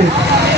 Woo!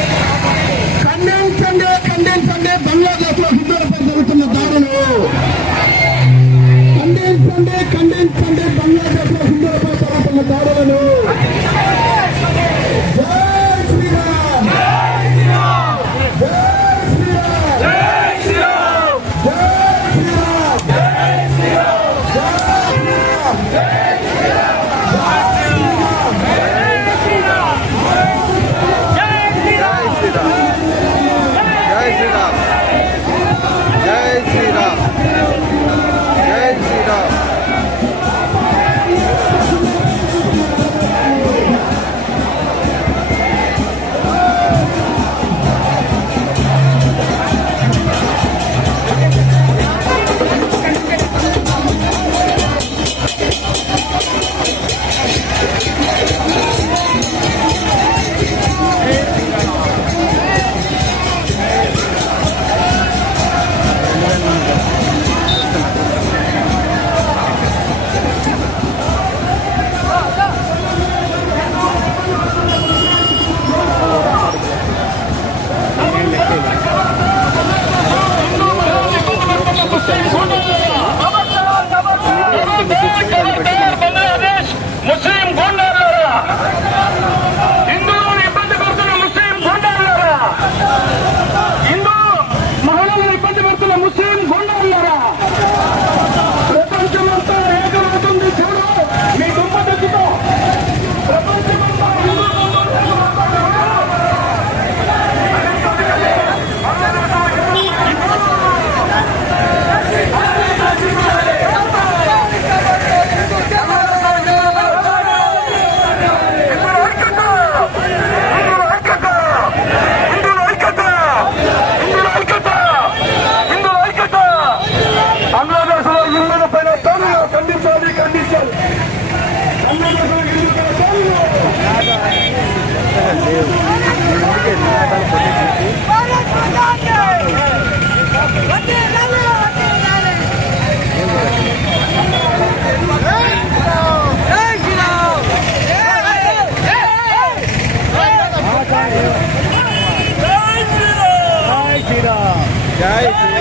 Guys,